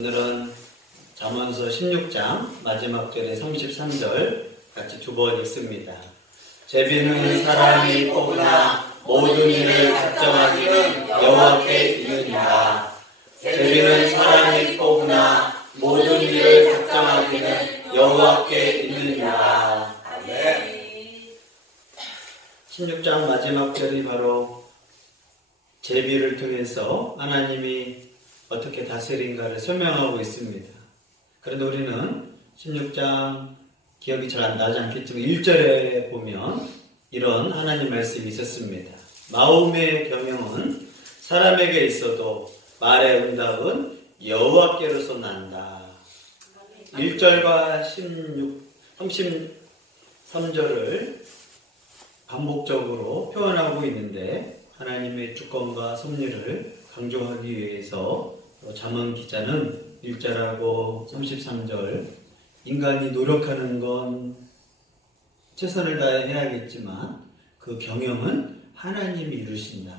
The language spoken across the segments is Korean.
오늘은 잠언서 16장 마지막 절의 33절 같이 두 번 읽습니다. 제비는 사람이 뽑으나 모든 일을 작정하기는 여호와께 있느니라. 제비는 사람이 뽑으나 모든 일을 작정하기는 여호와께 있느니라. 아멘. 16장 마지막 절이 바로 제비를 통해서 하나님이 어떻게 다스린가를 설명하고 있습니다. 그런데 우리는 16장 기억이 잘 안 나지 않겠지만 1절에 보면 이런 하나님 말씀이 있었습니다. 마음의 경영은 사람에게 있어도 말의 응답은 여호와께로서 난다. 1절과 33절을 반복적으로 표현하고 있는데 하나님의 주권과 섭리를 강조하기 위해서 잠언 기자는 1절하고 33절 인간이 노력하는 건 최선을 다해 해야겠지만 그 경영은 하나님이 이루신다.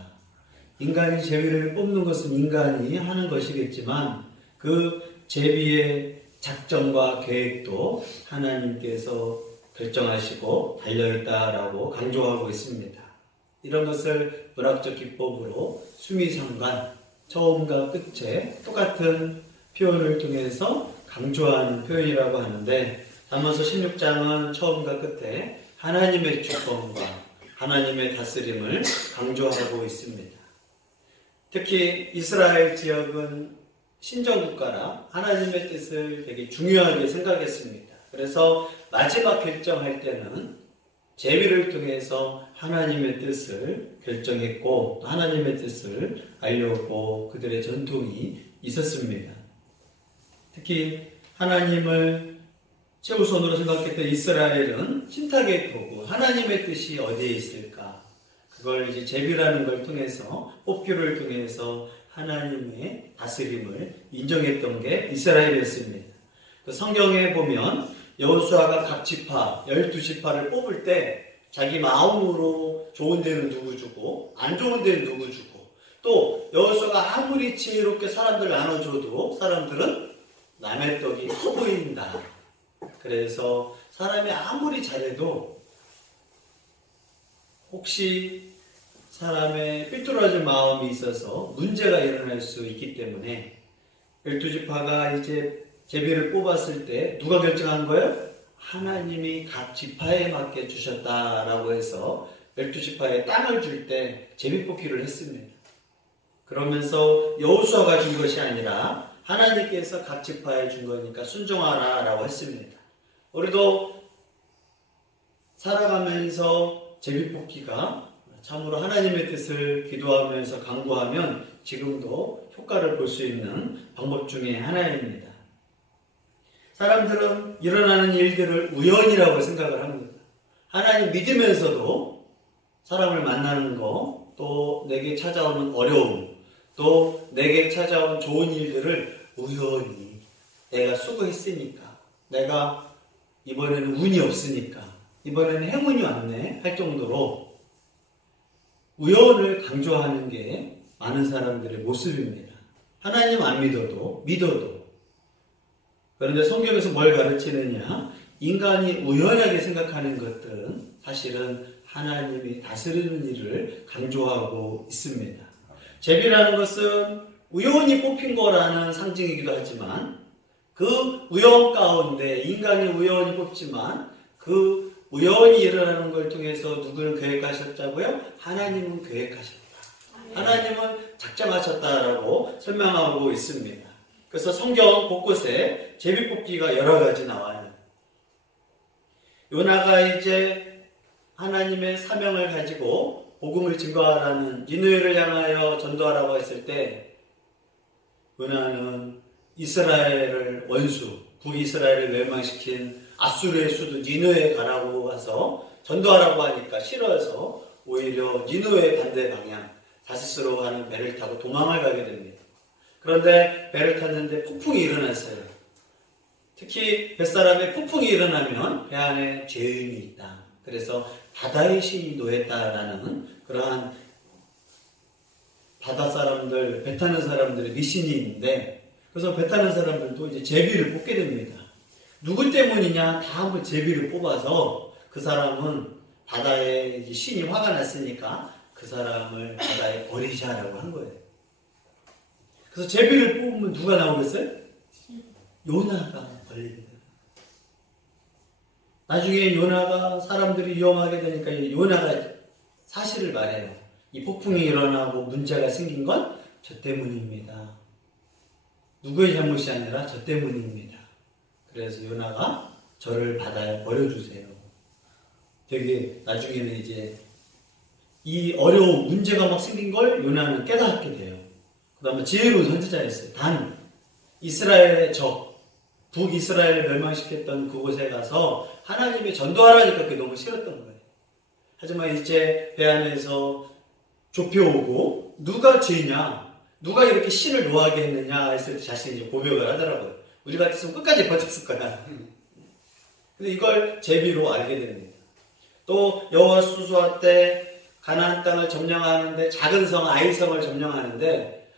인간이 제비를 뽑는 것은 인간이 하는 것이겠지만 그 제비의 작전과 계획도 하나님께서 결정하시고 달려있다라고 강조하고 있습니다. 이런 것을 문학적 기법으로 수미상관, 처음과 끝에 똑같은 표현을 통해서 강조하는 표현이라고 하는데 잠언서 16장은 처음과 끝에 하나님의 주권과 하나님의 다스림을 강조하고 있습니다. 특히 이스라엘 지역은 신정국가라 하나님의 뜻을 되게 중요하게 생각했습니다. 그래서 마지막 결정할 때는 제비를 통해서 하나님의 뜻을 결정했고 하나님의 뜻을 알려고 그들의 전통이 있었습니다. 특히 하나님을 최우선으로 생각했던 이스라엘은 신탁의 도구 하나님의 뜻이 어디에 있을까? 그걸 이제 제비라는 걸 통해서 뽑기를 통해서 하나님의 다스림을 인정했던 게 이스라엘이었습니다. 그 성경에 보면 여호수아가 각 지파 12지파를 뽑을 때 자기 마음으로 좋은 데는 누구 주고 안 좋은 데는 누구 주고 또 여호수아가 아무리 지혜롭게 사람들 나눠줘도 사람들은 남의 떡이 커 보인다. 그래서 사람이 아무리 잘해도 혹시 사람의 삐뚤어진 마음이 있어서 문제가 일어날 수 있기 때문에 12지파가 이제 제비를 뽑았을 때 누가 결정한 거예요? 하나님이 각 지파에 맞게 주셨다라고 해서 12지파에 땅을 줄 때 제비 뽑기를 했습니다. 그러면서 여호수아가 준 것이 아니라 하나님께서 각 지파에 준 거니까 순종하라 라고 했습니다. 우리도 살아가면서 제비 뽑기가 참으로 하나님의 뜻을 기도하면서 강구하면 지금도 효과를 볼 수 있는 방법 중에 하나입니다. 사람들은 일어나는 일들을 우연이라고 생각을 합니다. 하나님 믿으면서도 사람을 만나는 거, 또 내게 찾아오는 어려움, 또 내게 찾아온 좋은 일들을 우연히 내가 수고했으니까, 내가 이번에는 운이 없으니까, 이번에는 행운이 왔네 할 정도로 우연을 강조하는 게 많은 사람들의 모습입니다. 하나님 안 믿어도 그런데 성경에서 뭘 가르치느냐? 인간이 우연하게 생각하는 것들은 사실은 하나님이 다스리는 일을 강조하고 있습니다. 제비라는 것은 우연히 뽑힌 거라는 상징이기도 하지만 그 우연 가운데 인간이 우연히 뽑지만 그 우연히 일어나는 걸 통해서 누구를 계획하셨다고요? 하나님은 계획하셨다. 하나님은 작정하셨다라고 설명하고 있습니다. 그래서 성경 곳곳에 제비 뽑기가 여러 가지 나와요. 요나가 이제 하나님의 사명을 가지고 복음을 증거하라는 니느웨를 향하여 전도하라고 했을 때 요나는 이스라엘을 원수, 북이스라엘을 멸망시킨 아수르의 수도 니느웨에 가라고 와서 전도하라고 하니까 싫어서 오히려 니느웨 반대 방향 다시스로 가는 배를 타고 도망을 가게 됩니다. 그런데 배를 탔는데 폭풍이 일어났어요. 특히 뱃사람에 폭풍이 일어나면 배 안에 죄인이 있다. 그래서 바다의 신이 노했다라는 그러한 바다 사람들, 배 타는 사람들의 미신이 있는데 그래서 배 타는 사람들도 이제 제비를 뽑게 됩니다. 누구 때문이냐? 다 한번 제비를 뽑아서 그 사람은 바다에 이제 신이 화가 났으니까 그 사람을 바다에 버리자라고 한 거예요. 그래서 제비를 뽑으면 누가 나오겠어요? 요나가 걸리게 돼요. 나중에 요나가 사람들이 위험하게 되니까 요나가 사실을 말해요. 이 폭풍이 일어나고 문제가 생긴 건 저 때문입니다. 누구의 잘못이 아니라 저 때문입니다. 그래서 요나가 저를 바다에 버려주세요. 되게 나중에는 이제 이 어려운 문제가 막 생긴 걸 요나는 깨닫게 돼요. 그 다음에 지혜로운 선지자였어요. 단 이스라엘의 적, 북이스라엘을 멸망시켰던 그곳에 가서 하나님이 전도하라니까 그게 너무 싫었던 거예요. 하지만 이제 배 안에서 좁혀오고 누가 죄냐? 누가 이렇게 신을 노하게 했느냐 했을 때 자신이 이제 고백을 하더라고요. 우리 같았으면 끝까지 버텼을 거야. 근데 이걸 제비로 알게 됩니다. 또 여호수아 때 가나안 땅을 점령하는데 작은 성 아이성을 점령하는데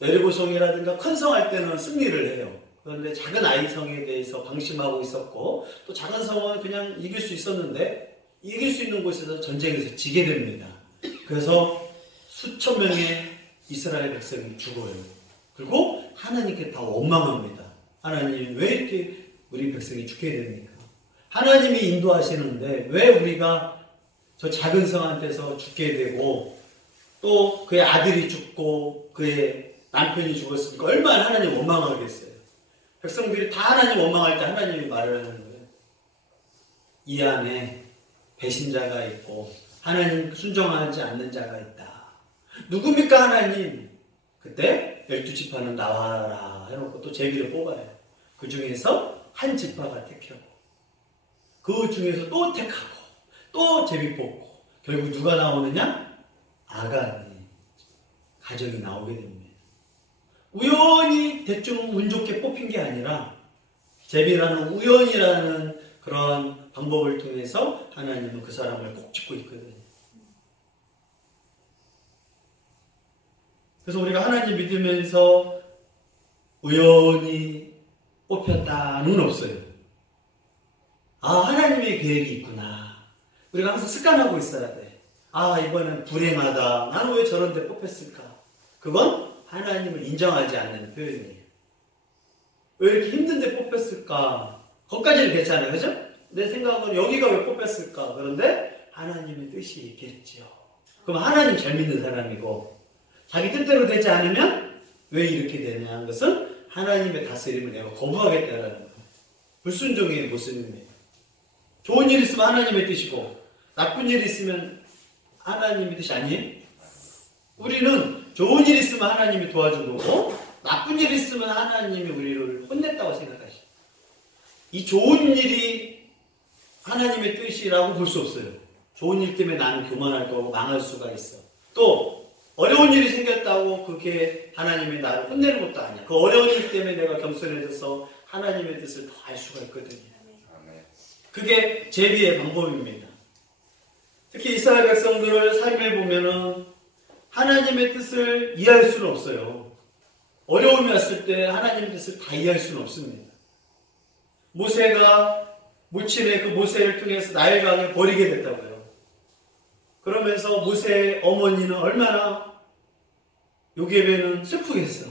여리고성이라든가 큰 성 할 때는 승리를 해요. 그런데 작은 아이성에 대해서 방심하고 있었고 또 작은 성은 그냥 이길 수 있었는데 이길 수 있는 곳에서 전쟁에서 지게 됩니다. 그래서 수천 명의 이스라엘 백성이 죽어요. 그리고 하나님께 다 원망합니다. 하나님 왜 이렇게 우리 백성이 죽게 됩니까? 하나님이 인도하시는데 왜 우리가 저 작은 성한테서 죽게 되고 또 그의 아들이 죽고 그의 남편이 죽었으니까 얼마나 하나님 원망하겠어요. 백성들이 다 하나님 원망할 때 하나님이 말을 하는 거예요. 이 안에 배신자가 있고 하나님 순종하지 않는 자가 있다. 누굽니까 하나님? 그때 12지파는 나와라 해놓고 또 제비를 뽑아요. 그 중에서 한 지파가 택하고 그 중에서 또 택하고 또 제비 뽑고 결국 누가 나오느냐? 아간이 가정이 나오게 됩니다. 우연히 대충 운 좋게 뽑힌 게 아니라 제비라는 우연이라는 그런 방법을 통해서 하나님은 그 사람을 꼭 짓고 있거든요. 그래서 우리가 하나님 믿으면서 우연히 뽑혔다는 없어요. 아, 하나님의 계획이 있구나. 우리가 항상 습관하고 있어야 돼. 아, 이번엔 불행하다. 나는 왜 저런 데 뽑혔을까? 그건 하나님을 인정하지 않는 표현이에요. 왜 이렇게 힘든데 뽑혔을까? 거기까지는 괜찮아요. 그죠? 내 생각은 여기가 왜 뽑혔을까? 그런데 하나님의 뜻이 있겠죠. 그럼 하나님 잘 믿는 사람이고 자기 뜻대로 되지 않으면 왜 이렇게 되냐는 것은 하나님의 다스림을 내가 거부하겠다는 거예요. 불순종의 모습입니다. 좋은 일 있으면 하나님의 뜻이고 나쁜 일 있으면 하나님의 뜻이 아니에요? 우리는 좋은 일 있으면 하나님이 도와준 거고 나쁜 일 있으면 하나님이 우리를 혼냈다고 생각하시죠. 이 좋은 일이 하나님의 뜻이라고 볼 수 없어요. 좋은 일 때문에 나는 교만할 거고 망할 수가 있어. 또 어려운 일이 생겼다고 그게 하나님이 나를 혼내는 것도 아니야. 그 어려운 일 때문에 내가 겸손해져서 하나님의 뜻을 더 알 수가 있거든요. 그게 제비의 방법입니다. 특히 이스라엘 백성들을 삶을 보면은 하나님의 뜻을 이해할 수는 없어요. 어려움이 왔을 때 하나님의 뜻을 다 이해할 수는 없습니다. 모세가 모친의 그 모세를 통해서 나일강에 버리게 됐다고요. 그러면서 모세의 어머니는 얼마나 요게베는 슬프겠어.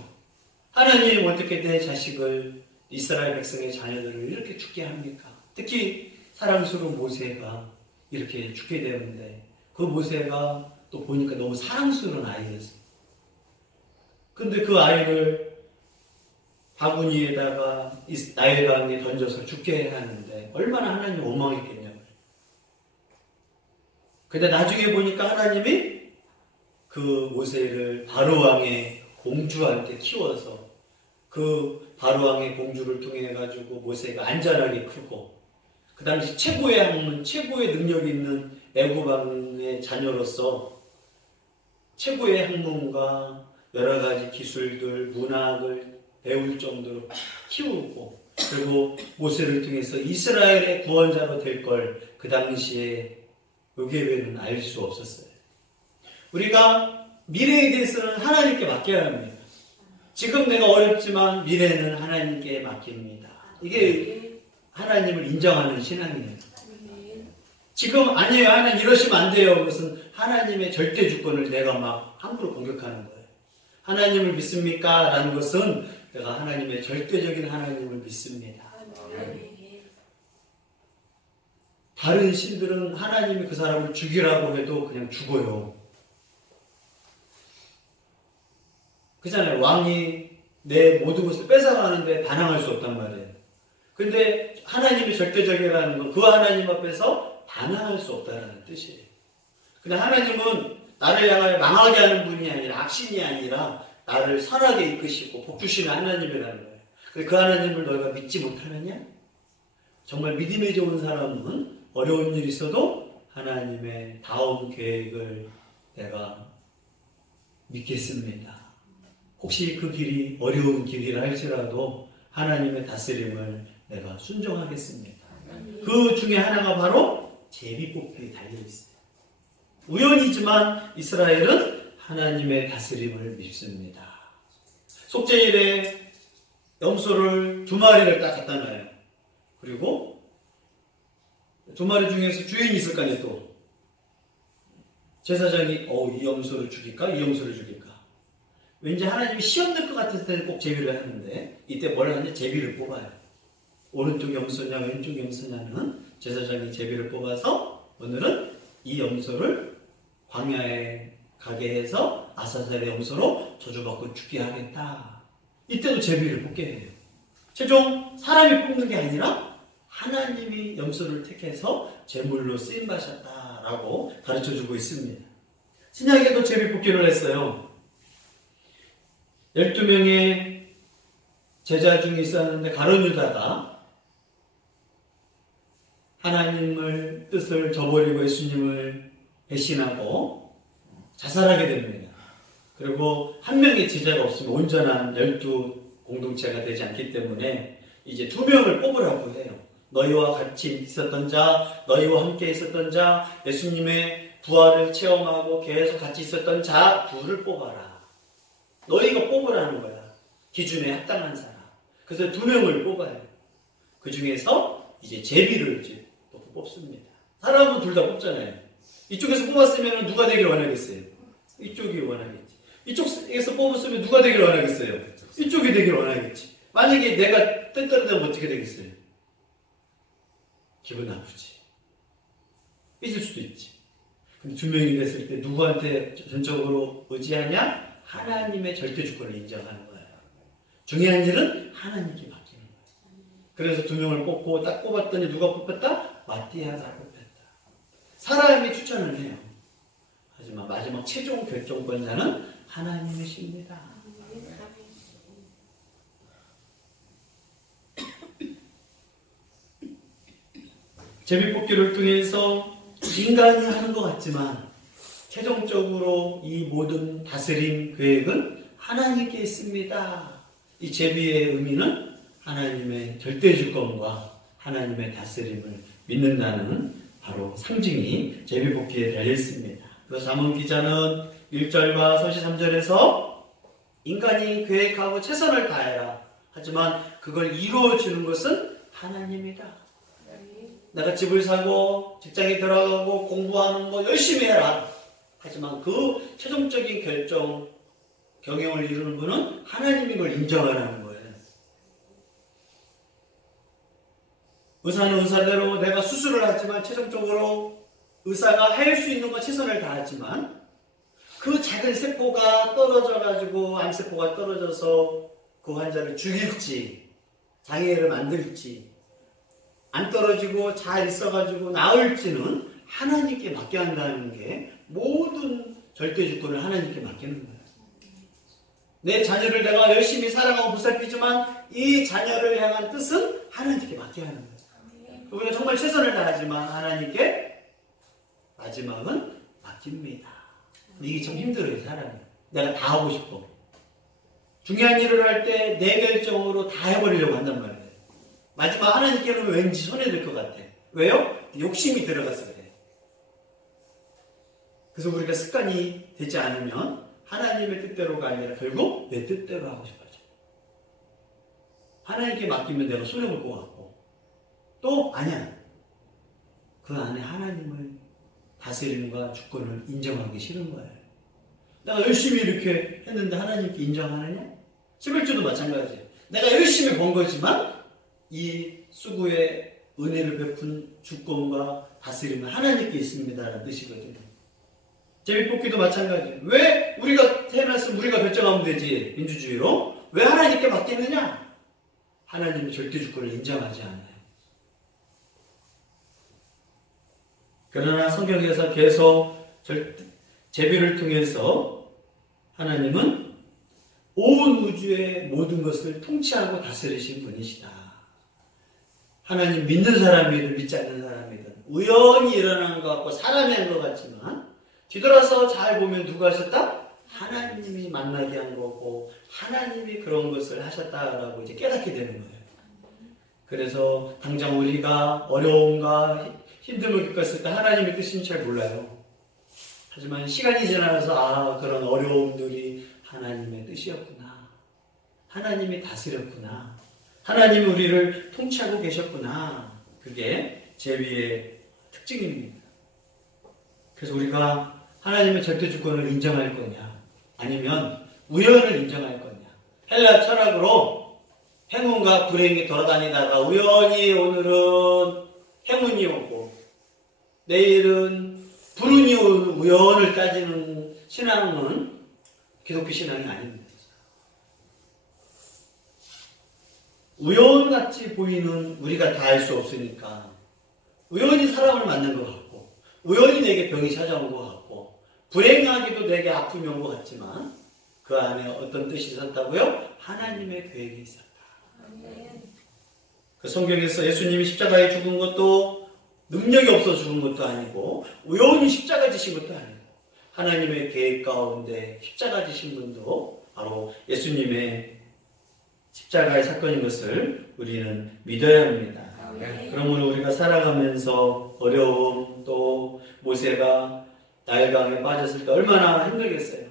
하나님 어떻게 내 자식을 이스라엘 백성의 자녀들을 이렇게 죽게 합니까? 특히 사랑스러운 모세가 이렇게 죽게 되는데 그 모세가 또 보니까 너무 사랑스러운 아이였어요. 근데 그 아이를 바구니에다가 나일강에 던져서 죽게 하는데 얼마나 하나님 원망했겠냐고요. 근데 나중에 보니까 하나님이 그 모세를 바로왕의 공주한테 키워서 그 바로왕의 공주를 통해 가지고 모세가 안전하게 크고 그 당시 최고의 학문, 최고의 능력이 있는 애굽왕의 자녀로서 최고의 학문과 여러 가지 기술들, 문학을 배울 정도로 키우고 그리고 모세를 통해서 이스라엘의 구원자로 될 걸 그 당시에 요게베는 알 수 없었어요. 우리가 미래에 대해서는 하나님께 맡겨야 합니다. 지금 내가 어렵지만 미래는 하나님께 맡깁니다. 이게 하나님을 인정하는 신앙이에요. 지금 아니에요. 하나님 이러시면 안 돼요. 그것은 하나님의 절대 주권을 내가 막 함부로 공격하는 거예요. 하나님을 믿습니까? 라는 것은 내가 하나님의 절대적인 하나님을 믿습니다. 다른 신들은 하나님이 그 사람을 죽이라고 해도 그냥 죽어요. 그잖아요. 왕이 내 모든 것을 뺏어가는데 반항할 수 없단 말이에요. 근데 하나님이 절대적이라는 건 그 하나님 앞에서 반항할 수 없다는 뜻이에요. 근데 하나님은 나를 향하여 망하게 하는 분이 아니라 악신이 아니라 나를 선하게 이끄시고 복주시는 하나님이라는 거예요. 근데 그 하나님을 너희가 믿지 못하느냐? 정말 믿음이 좋은 사람은 어려운 일이 있어도 하나님의 다음 계획을 내가 믿겠습니다. 혹시 그 길이 어려운 길이라 할지라도 하나님의 다스림을 내가 순종하겠습니다. 그 중에 하나가 바로 제비뽑기에 달려있어요. 우연이지만 이스라엘은 하나님의 다스림을 믿습니다. 속죄일에 염소를 2마리를 딱 갖다 놔요. 그리고 2마리 중에서 주인이 있을 거 아니에요. 또 제사장이 이 염소를 죽일까? 이 염소를 죽일까? 왠지 하나님이 시험 될 것 같을 때는 꼭 제비를 하는데 이때 뭘 하냐? 제비를 뽑아요. 오른쪽 염소냐 왼쪽 염소냐는 제사장이 제비를 뽑아서 오늘은 이 염소를 광야에 가게 해서 아사셀의 염소로 저주받고 죽게 하겠다. 이때도 제비를 뽑게 해요. 최종 사람이 뽑는 게 아니라 하나님이 염소를 택해서 제물로 쓰임받았다라고 가르쳐주고 있습니다. 신약에도 제비 뽑기를 했어요. 12명의 제자 중에 있었는데 가룟 유다가 하나님을 뜻을 저버리고 예수님을 배신하고 자살하게 됩니다. 그리고 한 명의 제자가 없으면 온전한 12 공동체가 되지 않기 때문에 이제 2명을 뽑으라고 해요. 너희와 같이 있었던 자, 너희와 함께 있었던 자, 예수님의 부활을 체험하고 계속 같이 있었던 자 둘을 뽑아라. 너희가 뽑으라는 거야. 기준에 합당한 사람. 그래서 2명을 뽑아요. 그 중에서 이제 제비를 이제 뽑습니다. 사람은 둘 다 뽑잖아요. 이쪽에서 뽑았으면 누가 되길 원하겠어요? 이쪽이 원하겠지. 이쪽에서 뽑았으면 누가 되길 원하겠어요? 이쪽이 되길 원하겠지. 만약에 내가 뜬다르면 어떻게 되겠어요? 기분 나쁘지. 삐질 수도 있지. 근데 2명이 됐을 때 누구한테 전적으로 의지하냐? 하나님의 절대 주권을 인정하는 거예요. 중요한 일은 하나님께 맡기는 거예요. 그래서 2명을 뽑고 딱 뽑았더니 누가 뽑혔다? 마띠아가 뽑혔다. 사람이 추천을 해요. 하지만 마지막 최종 결정권자는 하나님이십니다. 제비뽑기를 통해서 인간이 하는 것 같지만 최종적으로 이 모든 다스림 계획은 하나님께 있습니다. 이 제비의 의미는 하나님의 절대주권과 하나님의 다스림을 믿는다는 바로 상징이 제비뽑기에 달려있습니다. 그래서 잠언 기자는 1절과 서시 3절에서 인간이 계획하고 최선을 다해라. 하지만 그걸 이루어주는 것은 하나님이다. 내가 집을 사고 직장에 들어가고 공부하는 거 열심히 해라. 하지만 그 최종적인 결정, 경영을 이루는 분은 하나님인 걸 인정하라는 거예요. 의사는 의사대로 내가 수술을 하지만 최종적으로 의사가 할 수 있는 건 최선을 다하지만 그 작은 세포가 떨어져가지고 암세포가 떨어져서 그 환자를 죽일지 장애를 만들지 안 떨어지고 잘 있어가지고 나을지는 하나님께 맡겨야 한다는 게 모든 절대주권을 하나님께 맡기는 거예요. 내 자녀를 내가 열심히 사랑하고 보살피지만 이 자녀를 향한 뜻은 하나님께 맡겨야 하는 거예요. 우리가 정말 최선을 다하지만 하나님께 마지막은 맡깁니다. 이게 좀 힘들어요, 사람이. 내가 다 하고 싶어. 중요한 일을 할 때 내 결정으로 다 해버리려고 한단 말이에요. 마지막 하나님께는 왠지 손해될 것 같아. 왜요? 욕심이 들어가서 그래. 그래서 우리가 습관이 되지 않으면 하나님의 뜻대로가 아니라 결국 내 뜻대로 하고 싶어져. 하나님께 맡기면 내가 손해볼 것 같고, 또 아니야, 그 안에 하나님을 다스림과 주권을 인정하기 싫은 거예요. 내가 열심히 이렇게 했는데 하나님께 인정하느냐? 11조도 마찬가지예요. 내가 열심히 번 거지만 이 수고의 은혜를 베푼 주권과 다스림은 하나님께 있습니다라는 뜻이거든요. 제비뽑기도 마찬가지예요. 왜 우리가 태어났으면 우리가 결정하면 되지, 민주주의로? 왜 하나님께 맡기느냐? 하나님의 절대 주권을 인정하지 않아요. 그러나 성경에서 계속 제비를 통해서 하나님은 온 우주의 모든 것을 통치하고 다스리신 분이시다. 하나님 믿는 사람이든 믿지 않는 사람이든 우연히 일어난 것 같고 사람이 한 것 같지만 뒤돌아서 잘 보면 누가 하셨다? 하나님이 만나게 한 거고 하나님이 그런 것을 하셨다라고 이제 깨닫게 되는 거예요. 그래서 당장 우리가 어려움과 힘듦을 겪었을 때 하나님의 뜻인지 잘 몰라요. 하지만 시간이 지나서 그런 어려움들이 하나님의 뜻이었구나. 하나님이 다스렸구나. 하나님이 우리를 통치하고 계셨구나. 그게 제비의 특징입니다. 그래서 우리가 하나님의 절대 주권을 인정할 거냐, 아니면 우연을 인정할 거냐. 헬라 철학으로 행운과 불행이 돌아다니다가 우연히 오늘은 행운이 오고 내일은 불운이 오는 우연을 따지는 신앙은 기독교 신앙이 아닙니다. 우연같이 보이는 우리가 다 알 수 없으니까 우연히 사람을 만난 것 같고 우연히 내게 병이 찾아온 것 같고 불행하게도 내게 아픔이 온 것 같지만 그 안에 어떤 뜻이 있었다고요? 하나님의 계획이 있었다. 그 성경에서 예수님이 십자가에 죽은 것도 능력이 없어 죽은 것도 아니고 우연히 십자가 지신 것도 아니고 하나님의 계획 가운데 십자가 지신 분도 바로 예수님의 십자가의 사건인 것을 우리는 믿어야 합니다. 그러므로 우리가 살아가면서 어려움, 또 모세가 나일강에 빠졌을 때 얼마나 힘들겠어요.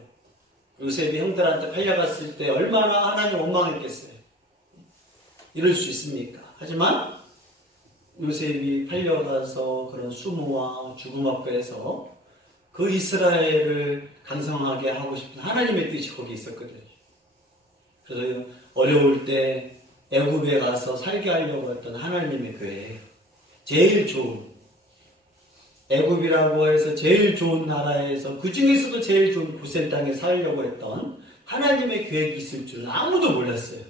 요셉이 형들한테 팔려갔을 때 얼마나 하나님 원망했겠어요. 이럴 수 있습니까? 하지만 요셉이 팔려가서 그런 수모와 죽음 앞에서 그 이스라엘을 강성하게 하고 싶은 하나님의 뜻이 거기 있었거든요. 그래서 어려울 때 애굽에 가서 살게 하려고 했던 하나님의 계획, 제일 좋은 애굽이라고 해서 제일 좋은 나라에서 그 중에서도 제일 좋은 고센 땅에 살려고 했던 하나님의 계획이 있을 줄은 아무도 몰랐어요.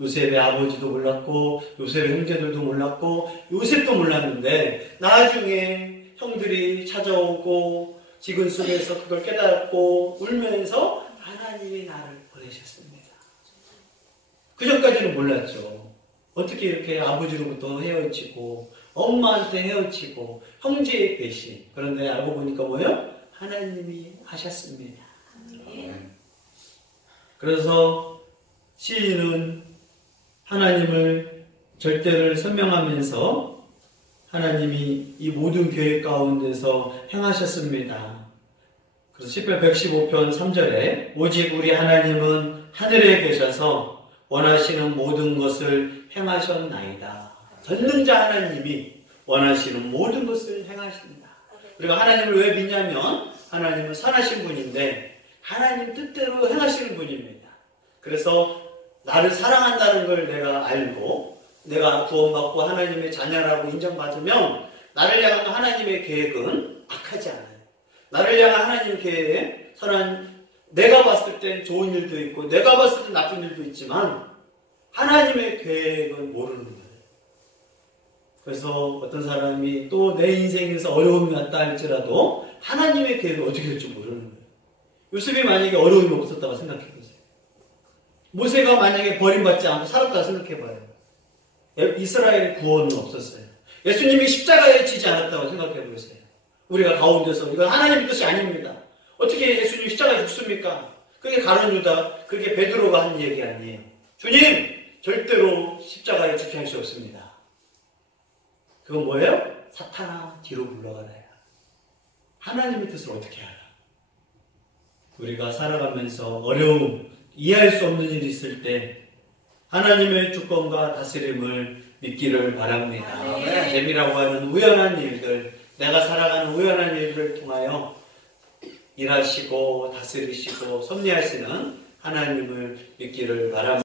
요셉의 아버지도 몰랐고 요셉의 형제들도 몰랐고 요셉도 몰랐는데 나중에 형들이 찾아오고 지근 속에서 그걸 깨닫고 울면서 하나님이 나를 보내셨습니다. 그 전까지는 몰랐죠. 어떻게 이렇게 아버지로부터 헤어지고 엄마한테 헤어지고 형제의 배신. 그런데 알고 보니까 뭐예요? 하나님이 하셨습니다. 그래서 시인은 하나님을 절대를 설명하면서 하나님이 이 모든 계획 가운데서 행하셨습니다. 그래서 시편 115편 3절에 오직 우리 하나님은 하늘에 계셔서 원하시는 모든 것을 행하셨나이다. 전능자 하나님이 원하시는 모든 것을 행하십니다. 우리가 하나님을 왜 믿냐면 하나님은 선하신 분인데 하나님 뜻대로 행하시는 분입니다. 그래서 나를 사랑한다는 걸 내가 알고 내가 구원받고 하나님의 자녀라고 인정받으면 나를 향한 하나님의 계획은 악하지 않아요. 나를 향한 하나님 계획에 선한, 내가 봤을 땐 좋은 일도 있고 내가 봤을 땐 나쁜 일도 있지만 하나님의 계획은 모르는 거예요. 그래서 어떤 사람이 또 내 인생에서 어려움이 왔다 할지라도 하나님의 계획을 어떻게 될지 모르는 거예요. 요셉이 만약에 어려움이 없었다고 생각해보세요. 모세가 만약에 버림받지 않고 살았다고 생각해봐요. 이스라엘 구원은 없었어요. 예수님이 십자가에 지지 않았다고 생각해보세요. 우리가 가운데서 이건 하나님의 뜻이 아닙니다. 어떻게 예수님이 십자가에 죽습니까? 그게 가룟 유다, 그게 베드로가 한 얘기 아니에요. 주님, 절대로 십자가에 죽게 할 수 없습니다. 그건 뭐예요? 사탄아 뒤로 물러가라야. 하나님의 뜻을 어떻게 알아? 우리가 살아가면서 어려움, 이해할 수 없는 일이 있을 때 하나님의 주권과 다스림을 믿기를 바랍니다. 네. 재미라고 하는 우연한 일들, 내가 살아가는 우연한 일들을 통하여 일하시고 다스리시고 섭리하시는 하나님을 믿기를 바랍니다.